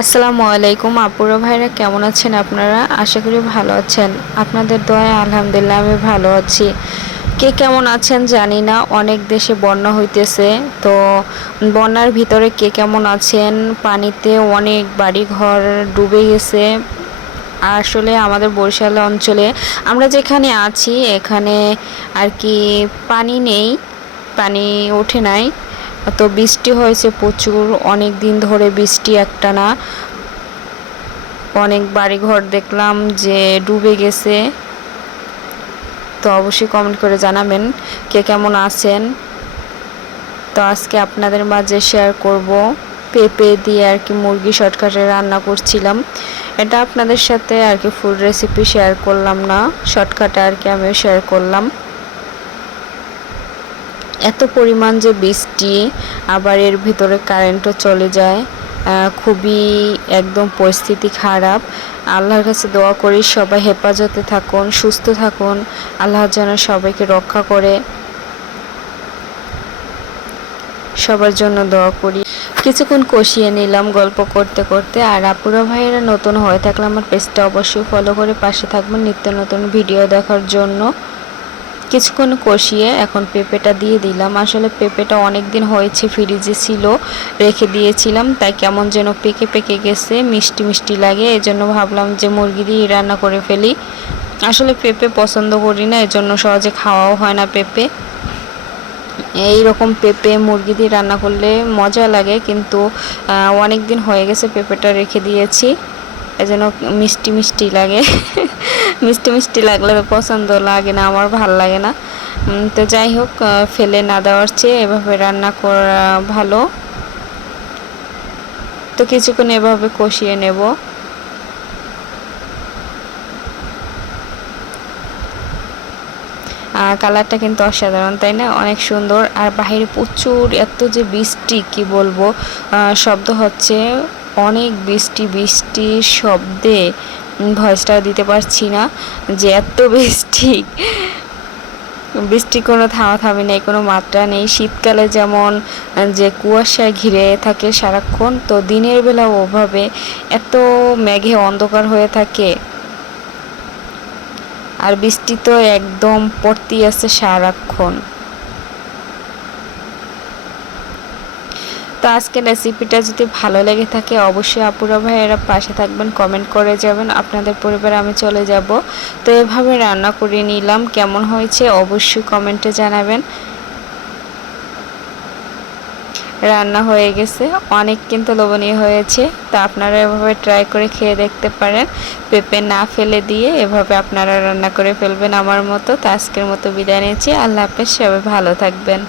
আসসালামু আলাইকুম আপুরা ভাইরা, কেমন আছেন আপনারা? আশা করি ভালো আছেন। আপনাদের দয়ায় আলহামদুলিল্লাহ আমি ভালো আছি। কে কেমন আছেন জানি না, অনেক দেশে বন্যা হইতেছে। তো বন্যার ভিতরে কে কেমন আছেন? পানিতে অনেক বাড়িঘর ডুবে গেছে। আসলে আমাদের বরিশাল অঞ্চলে আমরা যেখানে আছি এখানে আর কি পানি নেই, পানি ওঠে নাই। তো বৃষ্টি হয়েছে প্রচুর, অনেক দিন ধরে বৃষ্টি একটানা। অনেক বাড়িঘর দেখলাম যে ডুবে গেছে। তো অবশ্যই কমেন্ট করে জানাবেন কে কেমন আছেন। তো আজকে আপনাদের মাঝে শেয়ার করব পেঁপে দিয়ে আর কি মুরগি শর্টকাটে রান্না করছিলাম। এটা আপনাদের সাথে আর কি ফুল রেসিপি শেয়ার করলাম না, শর্টকাটে আর কি আমিও শেয়ার করলাম। এত পরিমাণ যে বৃষ্টি, আবার এর ভিতরে কারেন্টও চলে যায়, খুবই একদম পরিস্থিতি খারাপ। আল্লাহর কাছে দোয়া করি সবাই হেফাজতে থাকুন, সুস্থ থাকুন, আল্লাহ যেন সবাইকে রক্ষা করে, সবার জন্য দোয়া করি। কিছুক্ষণ কষিয়ে নিলাম গল্প করতে করতে। আর আপুরা ভাইয়েরা নতুন হয়ে থাকলে আমার পেজটা অবশ্যই ফলো করে পাশে থাকবেন নিত্য নতুন ভিডিও দেখার জন্য। কিছুক্ষণ কষিয়ে এখন পেঁপেটা দিয়ে দিলাম। আসলে পেঁপেটা অনেক দিন হয়েছে ফ্রিজে ছিল, রেখে দিয়েছিলাম, তাই কেমন যেন পেকে পেকে গেছে, মিষ্টি মিষ্টি লাগে। এজন্য ভাবলাম যে মুরগি দিয়ে রান্না করে ফেলি। আসলে পেঁপে পছন্দ করি না, এজন্য সহজে খাওয়াও হয় না পেঁপে। এই রকম পেঁপে মুরগি দিয়ে রান্না করলে মজা লাগে, কিন্তু অনেক দিন হয়ে গেছে পেঁপেটা রেখে দিয়েছি, এজন্য মিষ্টি মিষ্টি লাগে। মিষ্টি মিষ্টি লাগলে পছন্দ লাগে না, আমার ভাল লাগে না। তো যাই হোক, ফেলে না দেওয়ার চেয়ে এভাবে রান্না করা ভালো। তো কিছুক্ষণ এভাবে কষিয়ে নেব। কালারটা কিন্তু অসাধারণ, তাই না? অনেক সুন্দর। আর বাহিরে প্রচুর এত যে বৃষ্টি কি বলবো, শব্দ হচ্ছে অনেক, বৃষ্টি বৃষ্টির শব্দে ভয়েসটা দিতে পারছি না যে এত বৃষ্টি। বৃষ্টি কোনো থামাথামি নেই, কোনো মাত্রা নেই। শীতকালে যেমন যে কুয়াশায় ঘিরে থাকে সারাক্ষণ, তো দিনের বেলা ওভাবে এত মেঘে অন্ধকার হয়ে থাকে। আর বৃষ্টি তো একদম পড়তেই আছে সারাক্ষণ। তো আজকের রেসিপিটা যদি ভালো লেগে থাকে অবশ্যই আপুরা ভাইয়েরা পাশে থাকবেন, কমেন্ট করে যাবেন, আপনাদের পরিবারে আমি চলে যাব। তো এভাবে রান্না করে নিলাম, কেমন হয়েছে অবশ্যই কমেন্টে জানাবেন। রান্না হয়ে গেছে, অনেক কিন্তু লোভনীয় হয়েছে। তো আপনারা এভাবে ট্রাই করে খেয়ে দেখতে পারেন, পেঁপে না ফেলে দিয়ে এভাবে আপনারা রান্না করে ফেলবেন আমার মতো। তো আজকের মতো বিদায় নিচ্ছি, আল্লাহ হাফেজ, সবাই ভালো থাকবেন।